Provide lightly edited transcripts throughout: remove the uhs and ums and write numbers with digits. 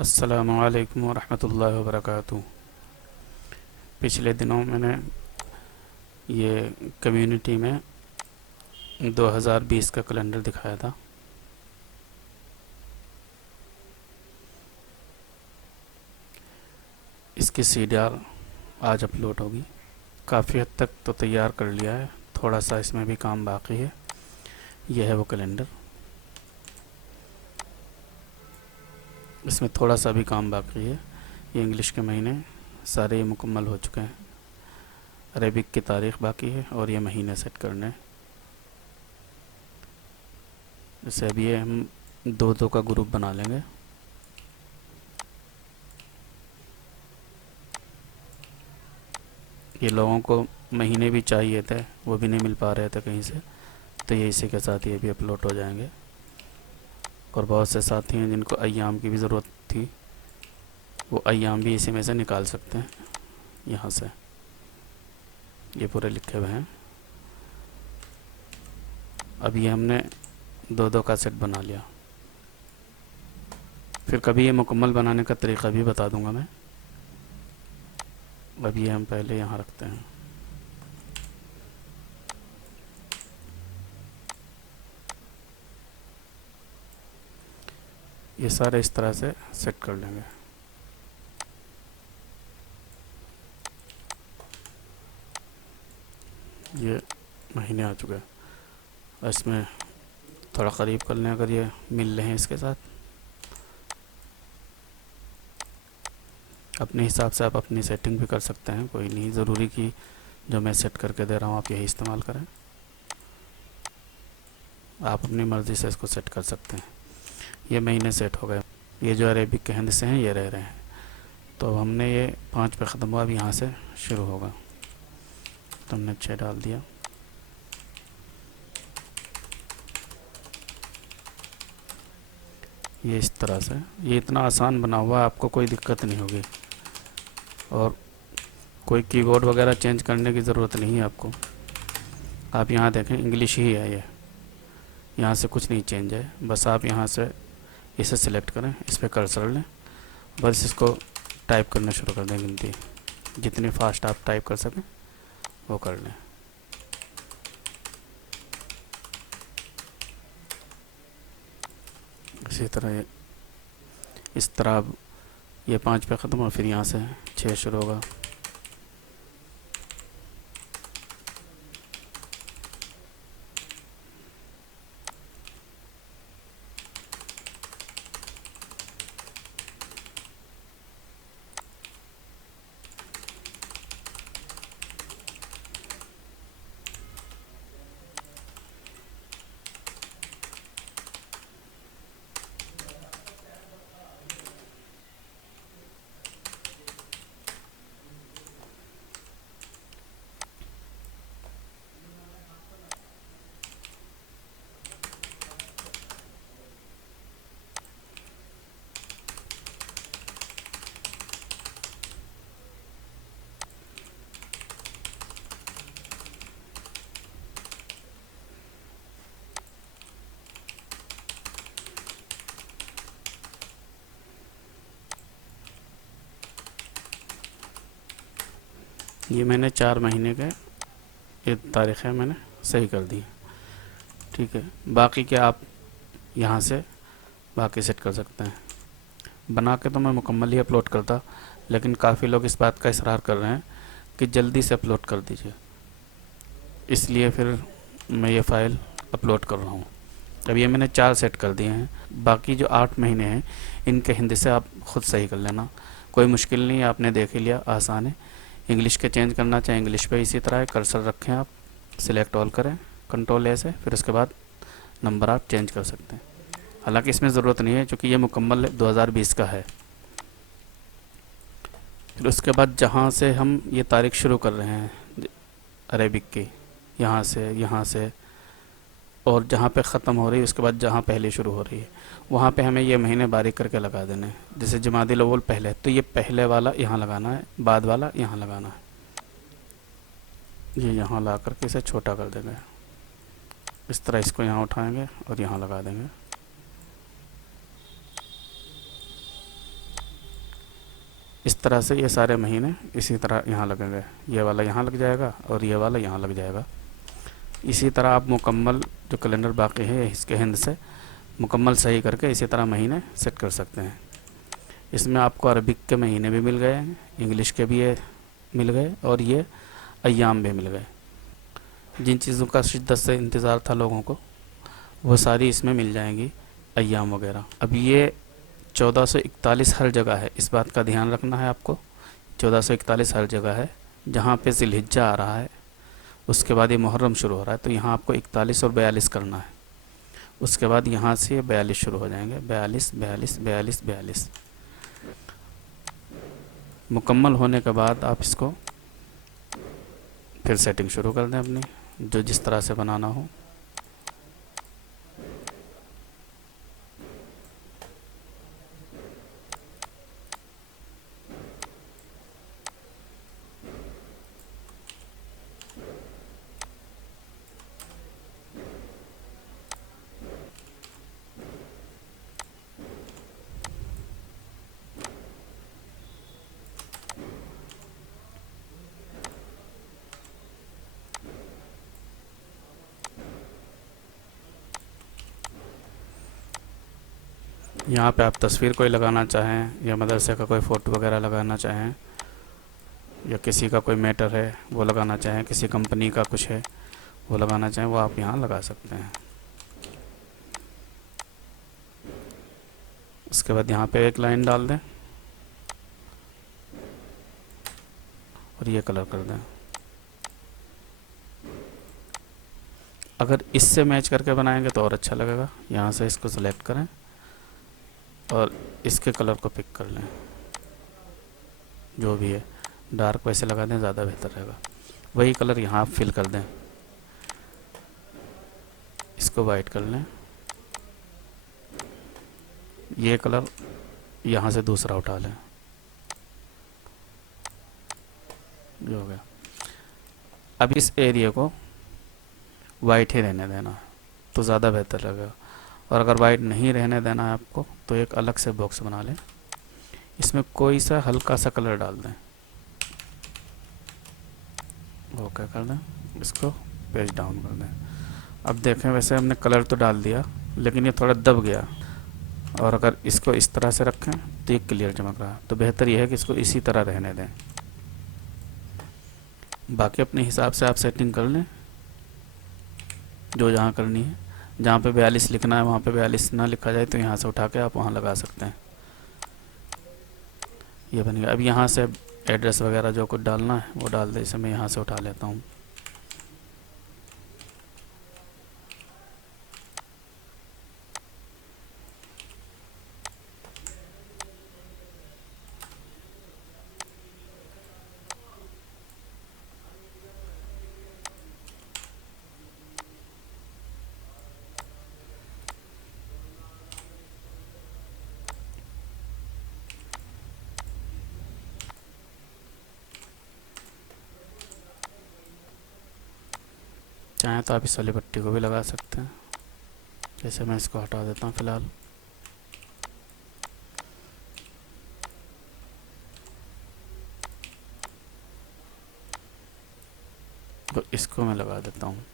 अस्सलामु अलैकुम वरहमतुल्लाहि वबरकातुहू। पिछले दिनों मैंने ये कम्युनिटी में 2020 का कैलेंडर दिखाया था। इसकी सीडीआर आज अपलोड होगी। काफ़ी हद तक तो तैयार कर लिया है, थोड़ा सा इसमें भी काम बाकी है। यह है वो कैलेंडर, इसमें थोड़ा सा भी काम बाकी है। ये इंग्लिश के महीने सारे मुकम्मल हो चुके हैं, अरेबिक की तारीख़ बाकी है और ये महीने सेट करने हैं। जैसे अभी ये हम दो दो का ग्रुप बना लेंगे। ये लोगों को महीने भी चाहिए थे, वो भी नहीं मिल पा रहे थे कहीं से, तो ये इसी के साथ ये भी अपलोड हो जाएंगे। और बहुत से साथी हैं जिनको अय्याम की भी ज़रूरत थी, वो अय्याम भी इसी में से निकाल सकते हैं। यहाँ से ये पूरे लिखे हुए हैं। अब ये हमने दो दो का सेट बना लिया। फिर कभी ये मुकम्मल बनाने का तरीक़ा भी बता दूंगा मैं। अब ये हम पहले यहाँ रखते हैं। ये सारे इस तरह से सेट कर लेंगे। ये महीने आ चुके हैं, इसमें थोड़ा करीब कर लें अगर ये मिल रहे हैं इसके साथ। अपने हिसाब से आप अपनी सेटिंग भी कर सकते हैं, कोई नहीं ज़रूरी कि जो मैं सेट करके दे रहा हूँ आप यही इस्तेमाल करें। आप अपनी मर्ज़ी से इसको सेट कर सकते हैं। ये महीने सेट हो गए। ये जो अरेबिक के हिंद से हैं ये रह रहे हैं। तो अब हमने ये 5 पे ख़त्म हुआ, अब यहाँ से शुरू होगा। तो हमने 6 डाल दिया। ये इस तरह से, ये इतना आसान बना हुआ है, आपको कोई दिक्कत नहीं होगी और कोई कीबोर्ड वगैरह चेंज करने की ज़रूरत नहीं है आपको। आप यहाँ देखें इंग्लिश ही है, ये यहाँ से कुछ नहीं चेंज है। बस आप यहाँ से इसे सिलेक्ट करें, इस पर कर्सर लें, बस इसको टाइप करना शुरू कर दें। गिनती जितनी फास्ट आप टाइप कर सकें वो कर लें। इसी तरह इस तरह ये 5 पे ख़त्म और फिर यहाँ से 6 शुरू होगा। ये मैंने 4 महीने के ये तारीख़ है मैंने सही कर दी। ठीक है, बाकी के आप यहाँ से बाकी सेट कर सकते हैं। बना के तो मैं मुकम्मल ही अपलोड करता, लेकिन काफ़ी लोग इस बात का इसरार कर रहे हैं कि जल्दी से अपलोड कर दीजिए, इसलिए फिर मैं ये फ़ाइल अपलोड कर रहा हूँ। अब ये मैंने 4 सेट कर दिए हैं। बाकी जो 8 महीने हैं इनके हिंदी से आप ख़ुद सही कर लेना, कोई मुश्किल नहीं है। आपने देख ही लिया, आसान है। इंग्लिश के चेंज करना चाहे इंग्लिश पे इसी तरह है, कर्सर रखें आप, सिलेक्ट ऑल करें, कंट्रोल ए से, फिर उसके बाद नंबर आप चेंज कर सकते हैं। हालांकि इसमें ज़रूरत नहीं है क्योंकि ये मुकम्मल 2020 का है। फिर उसके बाद जहाँ से हम ये तारीख शुरू कर रहे हैं अरेबिक की, यहाँ से और जहाँ पे ख़त्म हो रही है उसके बाद जहाँ पहले शुरू हो रही है वहाँ पे हमें ये महीने बारीक करके लगा देने हैं। जैसे जमादिल अव्वल पहले, तो ये पहले वाला यहाँ लगाना है, बाद वाला यहाँ लगाना है। ये यहाँ ला करके इसे छोटा कर देंगे। इस तरह इसको यहाँ उठाएंगे और यहाँ लगा देंगे। इस तरह से ये सारे महीने इसी तरह यहाँ लगेंगे। ये वाला यहाँ लग जाएगा और ये वाला यहाँ लग जाएगा। इसी तरह आप मुकम्मल जो कैलेंडर बाकी है इसके हिंद से मुकम्मल सही करके इसी तरह महीने सेट कर सकते हैं। इसमें आपको अरबिक के महीने भी मिल गए, इंग्लिश के भी ये मिल गए और ये अय्याम भी मिल गए। जिन चीज़ों का शिद्दत से इंतज़ार था लोगों को वो सारी इसमें मिल जाएंगी, अय्याम वगैरह। अब ये 1441 हर जगह है, इस बात का ध्यान रखना है आपको। 1441 हर जगह है। जहाँ पे ज़िलहिज्जा आ रहा है उसके बाद ये मुहर्रम शुरू हो रहा है, तो यहाँ आपको 41 और 42 करना है। उसके बाद यहाँ से 42 शुरू हो जाएंगे, 42 42 42 42। मुकम्मल होने के बाद आप इसको फिर सेटिंग शुरू कर दें अपनी, जो जिस तरह से बनाना हो। यहाँ पे आप तस्वीर कोई लगाना चाहें या मदरसे का कोई फ़ोटो वगैरह लगाना चाहें या किसी का कोई मैटर है वो लगाना चाहें, किसी कंपनी का कुछ है वो लगाना चाहें, वो आप यहाँ लगा सकते हैं। उसके बाद यहाँ पे एक लाइन डाल दें और ये कलर कर दें। अगर इससे मैच करके बनाएंगे तो और अच्छा लगेगा। यहाँ से इसको सेलेक्ट करें और इसके कलर को पिक कर लें, जो भी है डार्क वैसे लगा दें, ज़्यादा बेहतर रहेगा। वही कलर यहाँ आप फिल कर दें, इसको वाइट कर लें। ये कलर यहाँ से दूसरा उठा लें, जो हो गया। अब इस एरिया को वाइट ही रहने देना तो ज़्यादा बेहतर लगेगा। और अगर वाइट नहीं रहने देना है आपको तो एक अलग से बॉक्स बना लें, इसमें कोई सा हल्का सा कलर डाल दें, वो क्या कर दें, इसको पेज डाउन कर दें। अब देखें वैसे हमने कलर तो डाल दिया लेकिन ये थोड़ा दब गया, और अगर इसको इस तरह से रखें तो ये क्लियर चमक रहा है। तो बेहतर ये है कि इसको इसी तरह रहने दें। बाकी अपने हिसाब से आप सेटिंग कर लें जो जहाँ करनी है। जहाँ पे 42 लिखना है वहाँ पे 42 ना लिखा जाए तो यहाँ से उठा के आप वहाँ लगा सकते हैं। ये बन गया। अब यहाँ से एड्रेस वगैरह जो कुछ डालना है वो डाल दे। इसे मैं यहाँ से उठा लेता हूँ। चाहें तो आप इस वाली पट्टी को भी लगा सकते हैं। जैसे मैं इसको हटा देता हूँ फ़िलहाल। तो इसको मैं लगा देता हूँ।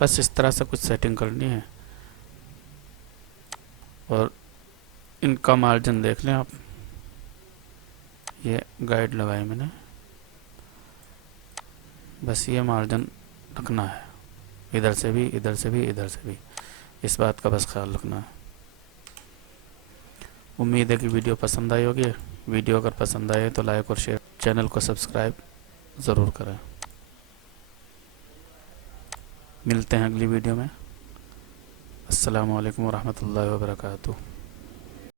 बस इस तरह से कुछ सेटिंग करनी है। और इनका मार्जिन देख लें आप, ये गाइड लगाई मैंने, बस ये मार्जिन रखना है, इधर से भी, इधर से भी, इधर से भी, इस बात का बस ख्याल रखना है। उम्मीद है कि वीडियो पसंद आई होगी। वीडियो अगर पसंद आए तो लाइक और शेयर, चैनल को सब्सक्राइब ज़रूर करें। मिलते हैं अगली वीडियो में। अस्सलामु अलैकुम वरहमतुल्लाहि वबरकातुहू।